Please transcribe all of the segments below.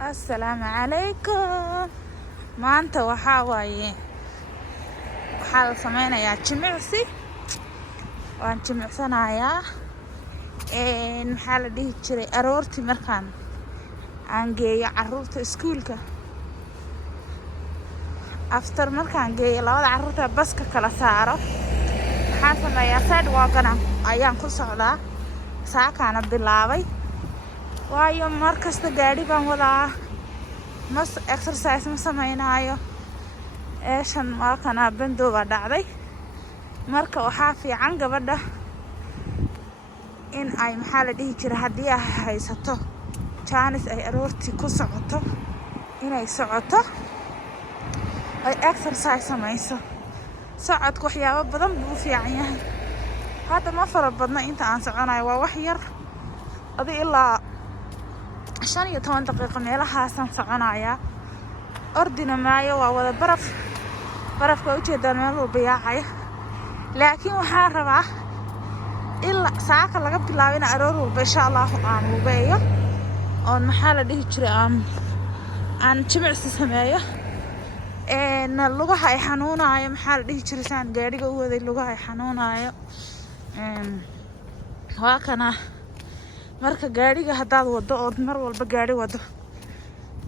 السلام عليكم. maanta waxaa waaye waxaa la sameynayaa jimicsi. waan jimicsanayaa maxaa la dhihi jiray aroortii markaan aan geeyo carruurta iskuulka. after markaan geeyo labada carruurta baska kala saaro waxaan sameeyaa sidewalkana ayaan ku socdaa. saakaana bilaabay waayo markasta gaadhi baan wadaa, exercise ma sameynaayo. eeshan waa kana bandooba dhacday, marka waxaa fiican gabadha in ay maxaa la dhihi jiray haddii ay haysato jaanis ay aroortii ku socoto, inay socoto ay exercise samayso. socodku waxyaabo badan buu fiican yahay. hadda ma fara badna inta aan soconayo, waa wax yar adi ilaa 15 daqiiqo meelahaasaan soconayaa. ordina maayo, waa wada barafka ujeedaan meel walba yaacaya. laakiin waxaan rabaa ilaa saaka laga bilaabo in aroor walba insha allahu aan lugeeyo oon maxaa la dhihi jiray aan jimicsi sameeyo. lugaha ay xanuunaayo, maxaa la dhihi jiray saan gaadhiga u waday lugaha ay xanuunaayo. waa kana marka gaadhiga haddaad wado ood mar walba gaadhi wado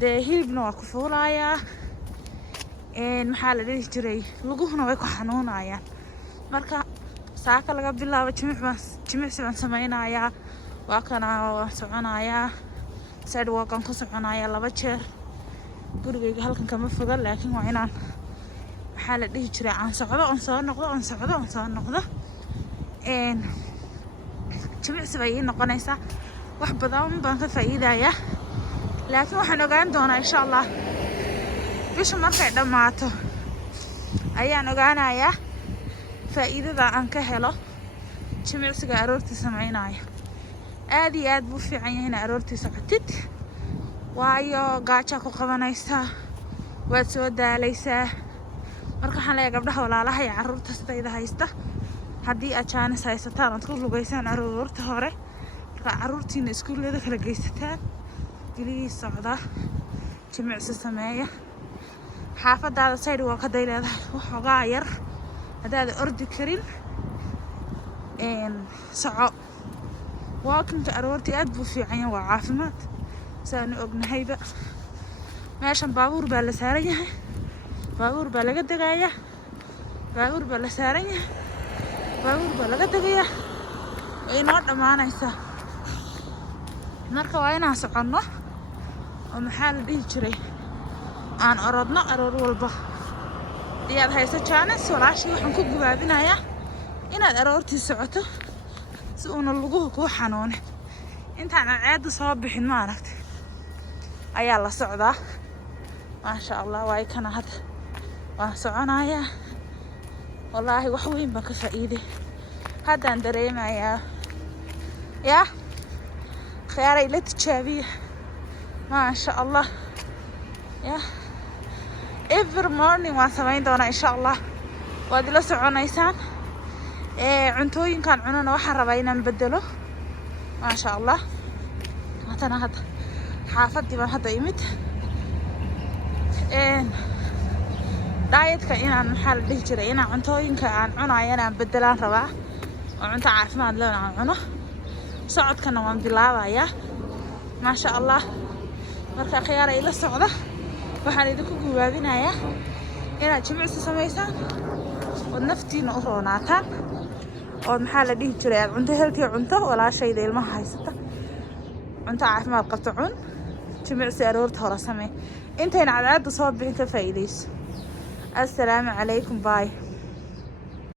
dee hilibna waa ku fuulayaa, maxaa la dhihi jiray luguhuna way ku xanuunayaan. marka saaka laga bilaabo jimicsi baan sameynayaa. waa kana waan soconayaa, sidewalkan ku soconayaa 2 jeer. gurigayga halkan kama foga, laakiin waa inaan maxaa la dhihi jiray aan socdo oon soo noqdo, oon socdo oon soo noqdo. jimicsi bay ii noqonaysaa, wax badan baan ka faa'iidayaa. laakiin waxaan ogaan doonaa insha allah bisha markay dhammaato ayaan ogaanayaa faa'iidada aan ka helo jimicsiga aroortii sameynaayo. aad iyo aad buu fiican yahay in aroortii socotid, waayo gaajaa ku qabanaysaa, waad soo daalaysaa. marka waxaan leeyahay gabdhaha walaalaha iyo carruurta sidayda haysta, haddii aad jaanis haysataan ood ku lugaysaan aroorta hore, marka carruurtiina iskuullada kala geysataan, geligii socda, jimicsi sameeya. xaafadaada sidewalk hadday leedahay waxoogaa yar haddaada ordi karin soco. walkinka aroortii aad buu fiican yahay, waa caafimaad saanu ognahayba. meeshan baabuur baa la saaran yahay, baabuur baa laga degayaa, baabuur baa la saaran yahay, baabuur baa laga degayaa. way inoo dhammaanaysaa. marka waa inaan soconno oo maxaa la dhihi jiray aan orodno aroor walba. haddii aad hayso jaanis, walaashii waxaan ku gubaabinayaa inaad aroortii socoto si uuna luguhu kuu xanuunin. intaan cadceedda soo bixin ma aragtay ayaa la socdaa. maasha allah, waay kana hadda waan soconayaa. wallaahi wax weyn baan ka faa'iiday, haddaan dareemayaa. yaa khiyaaray la tijaabiya, maasha allah. every morning waan samayn doonaa insha allah, waad ila soconaysaan. cuntooyinkaan cunana waxaan rabaa inaan bedelo. maasha allah. haddana hadda xaafadii baan hadda imid. daayetka inaan maxaa la dhihi jiray inaan cuntooyinka aan cunayo inaan bedelaan rabaa, oo cunto caafimaad leh aan cuno. socodkana waan bilaabayaa. maasha allah. marka khiyaara ila socda, waxaan idinku gubaabinayaa inaad jimicsi samaysaan ood naftiina u roonaataan, ood maxaa la dhihi jiray aad cunto healthy cunto. walaashayda ilmaha haysata cunto caafimaad qabto cun, jimicsi aroorta hore samee intayna cadceedda soo bixin ka faa'iidayso. assalaamu calaykum. bye.